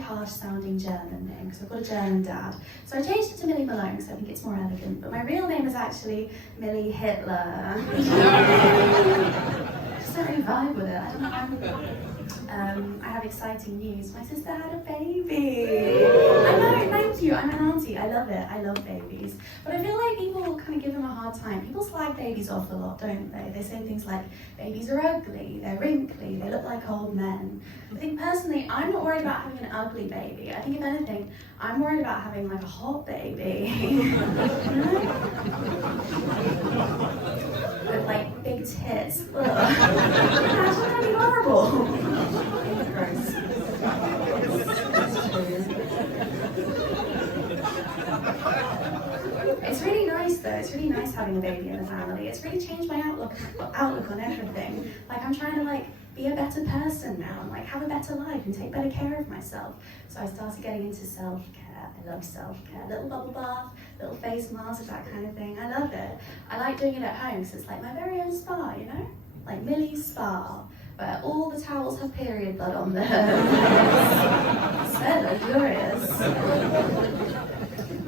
really harsh sounding German name because I've got a German dad. So I changed it to Millie Malone because I think it's more elegant. But my real name is actually Millie Hitler. Just don't really vibe with it. I don't know. I have exciting news. My sister had a baby. I know, thank you. I'm an auntie. I love it. I love babies. But I feel like people kind of give them a hard time. People slag babies off a lot, don't they? They say things like, babies are ugly, they're wrinkly, they look like old men. I think personally, I'm not worried about having an ugly baby. I think if anything, I'm worried about having like a hot baby. With like big tits. Ugh. Imagine that'd be horrible. Gross. It's really nice though, it's really nice having a baby in the family. It's really changed my outlook on everything. Like I'm trying to like be a better person now and like have a better life and take better care of myself. So I started getting into self-care. I love self-care. Little bubble bath, little face mask, that kind of thing. I love it. I like doing it at home because it's like my very own spa, you know? Like Millie's spa, where all the towels have period blood on them. It's so luxurious.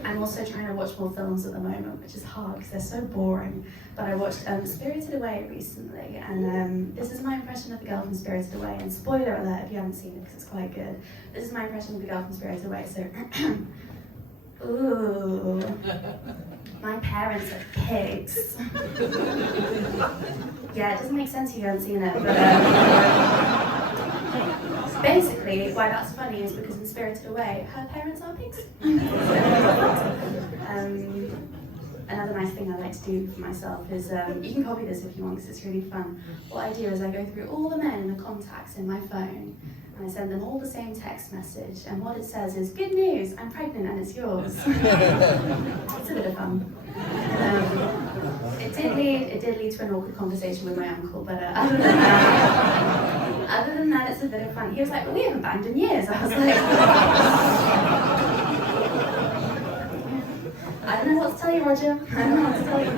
I'm also trying to watch more films at the moment, which is hard because they're so boring. But I watched Spirited Away recently, and this is my impression of the girl from Spirited Away. And spoiler alert if you haven't seen it because it's quite good. This is my impression of the girl from Spirited Away. So, ooh, my parents are pigs. Yeah, it doesn't make sense if you haven't seen it, but basically, why that's funny is because in Spirited Away, her parents are pigs. Another nice thing I like to do for myself is, you can copy this if you want because it's really fun. What I do is I go through all the men and the contacts in my phone and I send them all the same text message, and what it says is, good news, I'm pregnant and it's yours. It's a bit of fun. It did lead to an awkward conversation with my uncle, but other than that, it's a bit of fun. He was like, well, we haven't banged in years. I was like, I don't know what to tell you, Roger. I don't know what to tell you.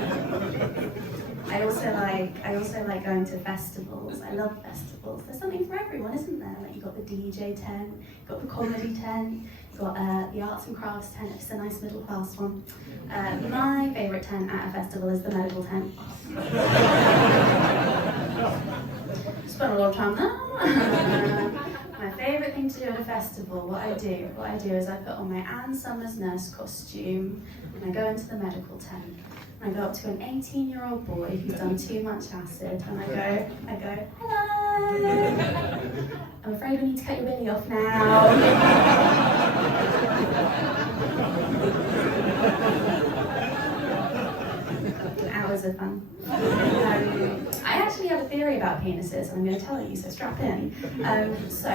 I also like going to festivals. I love festivals. There's something for everyone, isn't there? Like you've got the DJ tent, you've got the comedy tent, you've got the arts and crafts tent, it's a nice middle class one. My favourite tent at a festival is the medical tent. Spent a lot of time there. My favourite thing to do at a festival, what I do is I put on my Anne Summers nurse costume and I go into the medical tent. I go up to an 18-year-old boy who's done too much acid and I go, hello, I'm afraid we need to cut your willy off now. Hours of fun. I actually have a theory about penises and I'm going to tell you, so strap in. So,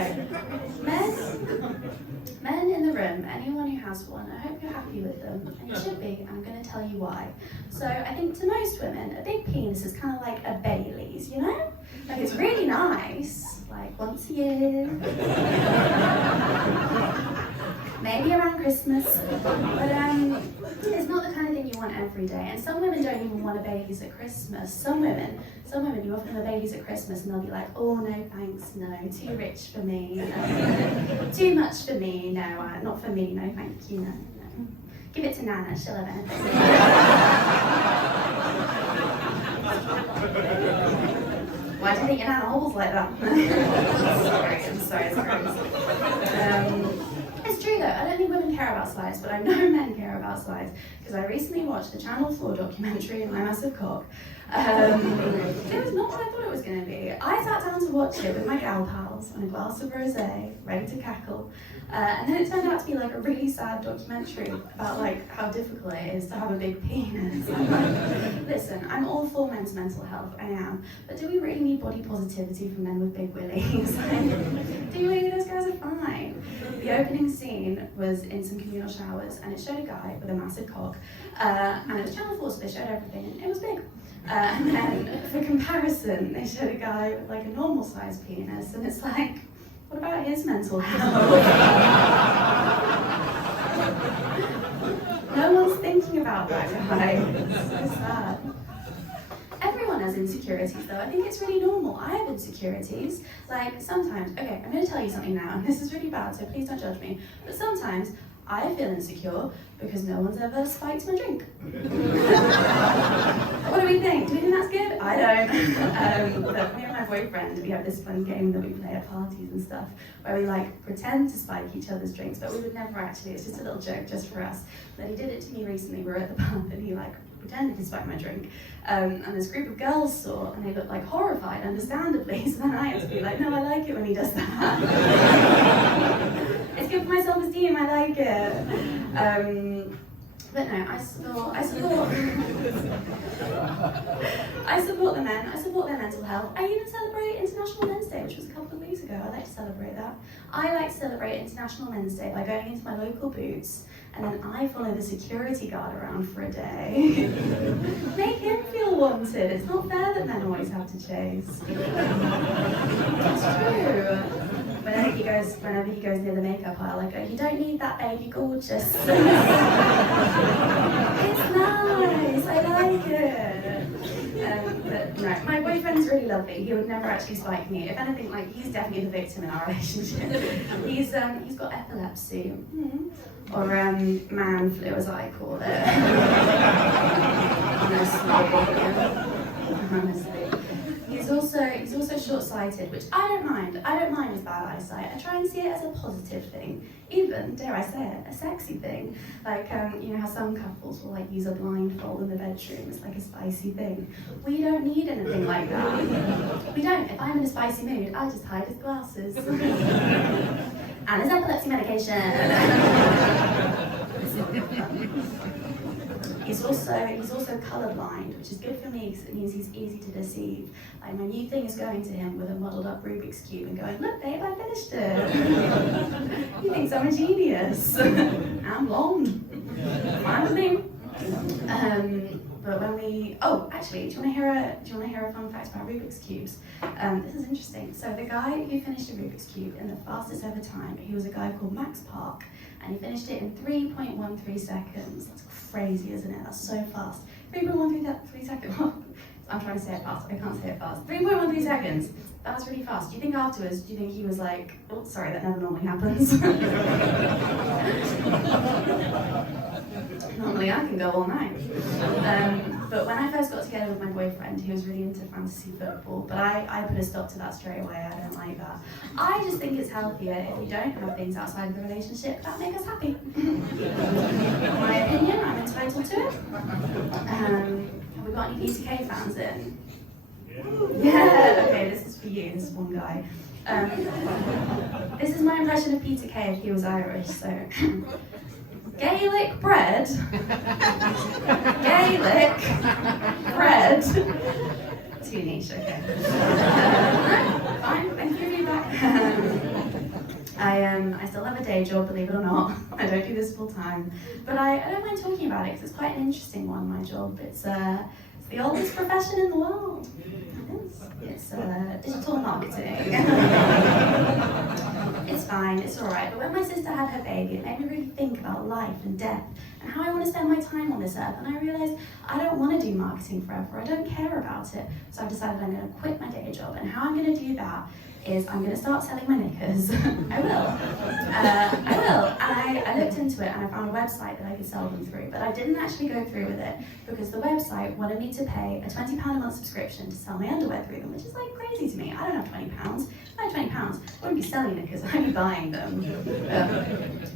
men in the room, anyone who has one, I hope you're happy with them, and you should be, and I'm going to tell you why. So I think to most women, a big penis is kind of like a Bailey's, you know? Like it's really nice, like once a year, maybe around Christmas, but it's not the kind of thing you want every day. And some women don't even want a Bailey's at Christmas. Some women, you offer them a Bailey's at Christmas and they'll be like, oh no thanks, no, too rich for me, too much for me, no, not for me, no thank you, no. Give it to Nana, she'll have anything. Why do you think your Nana holds like that? I'm sorry, it's gross. It's true though, I don't think women care about size, but I know men care about size, because I recently watched the Channel 4 documentary, My Massive Cock. It was not what I thought it was going to be. I sat down to watch it with my gal pals and a glass of rosé, ready to cackle, and then it turned out to be like a really sad documentary about like how difficult it is to have a big penis. Listen, I'm all for men's mental health, I am, but do we really need body positivity for men with big willies? Do we? Those guys are fine. The opening scene was in some communal showers and it showed a guy with a massive cock, and it was Channel 4, so they showed everything and it was big. And then, for comparison, they showed a guy with like a normal sized penis, and it's like, what about his mental health? No one's thinking about that guy. It's so sad. Everyone has insecurities though. I think it's really normal. I have insecurities. Like sometimes, okay, I'm going to tell you something now, and this is really bad, so please don't judge me. But sometimes I feel insecure because no one's ever spiked my drink. What do we think? Do we think that's good? I don't. But me and my boyfriend, we have this fun game that we play at parties and stuff, where we like pretend to spike each other's drinks, but we would never actually. It's just a little joke just for us. But he did it to me recently. We were at the pub and he like pretended to spike my drink. And this group of girls saw and they looked like horrified, understandably. So then I had to be like, no, I like it when he does that. It's good for my self-esteem, I like it. But no, I support the men. I support their mental health. I even celebrate International Men's Day, which was a couple of weeks ago. I like to celebrate that. I like to celebrate International Men's Day by going into my local Boots, and then I follow the security guard around for a day. Make him feel wanted. It's not fair that men always have to chase. It's true. Whenever he goes near the makeup aisle, I go, you don't need that, babe, you're gorgeous. It's nice, I like it. But no, my boyfriend's really lovely. He would never actually spike me. If anything, like, he's definitely the victim in our relationship. He's got epilepsy. Or man flu, as I call it. Honestly. He's also short-sighted, which I don't mind. I don't mind his bad eyesight. I try and see it as a positive thing. Even, dare I say it, a sexy thing. Like, you know how some couples will like use a blindfold in the bedroom. It's like a spicy thing. We don't need anything like that. We don't. If I'm in a spicy mood, I just hide his glasses. And his epilepsy medication. He's also colourblind, which is good for me because it means he's easy to deceive. Like my new thing is going to him with a muddled up Rubik's Cube and going, look babe, I finished it. He thinks I'm a genius. I'm blonde. Fine with me. But when we, actually, do you want to hear a fun fact about Rubik's Cubes? This is interesting. So the guy who finished a Rubik's Cube in the fastest ever time, he was a guy called Max Park, and he finished it in 3.13 seconds. That's crazy, isn't it? That's so fast. 3.13 seconds. I'm trying to say it fast. I can't say it fast. 3.13 seconds. That's really fast. Do you think afterwards, do you think he was like, oh, sorry, that never normally happens? Normally I can go all night. But when I first got together with my boyfriend, he was really into fantasy football, but I put a stop to that straight away. I don't like that. I just think it's healthier if we don't have things outside of the relationship that make us happy. My opinion, I'm entitled to it. Have we got any PTK fans in? Yeah, okay, this is for you, this is one guy. This is my impression of Peter Kay if he was Irish, so. Gaelic bread. Gaelic bread. Too niche, okay. Fine, thank you, back. I still have a day job, believe it or not. I don't do this full time. But I don't mind talking about it because it's quite an interesting one, my job. It's the oldest profession in the world. It's digital marketing. It's fine, it's alright. But when my sister had her baby, it made me really think about life and death and how I want to spend my time on this earth. And I realised I don't want to do marketing forever. I don't care about it. So I've decided I'm going to quit my day job. And how I'm going to do that is I'm going to start selling my knickers. I will. And I looked into it and I found a website that I could sell them through, but I didn't actually go through with it because the website wanted me to pay a £20 a month subscription to sell my underwear through them, which is like crazy to me. I don't have £20. If I had £20, I wouldn't be selling knickers, I'd be buying them.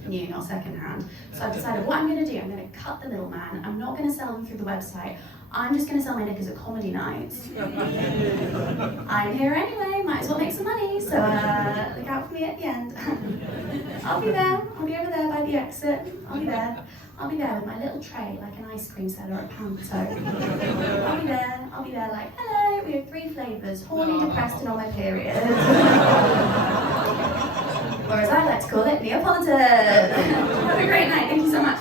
New, not secondhand. So I've decided what I'm going to do. I'm going to cut the middleman. I'm not going to sell them through the website. I'm just going to sell my knickers at comedy nights. I'm here anyway, might as well make some money, so look out for me at the end. I'll be there, I'll be over there by the exit. I'll be there with my little tray, like an ice cream seller at Panto. I'll be there like, hello, we have 3 flavours, horny, depressed, and on my period. Or as I like to call it, Neapolitan. Have a great night, thank you so much.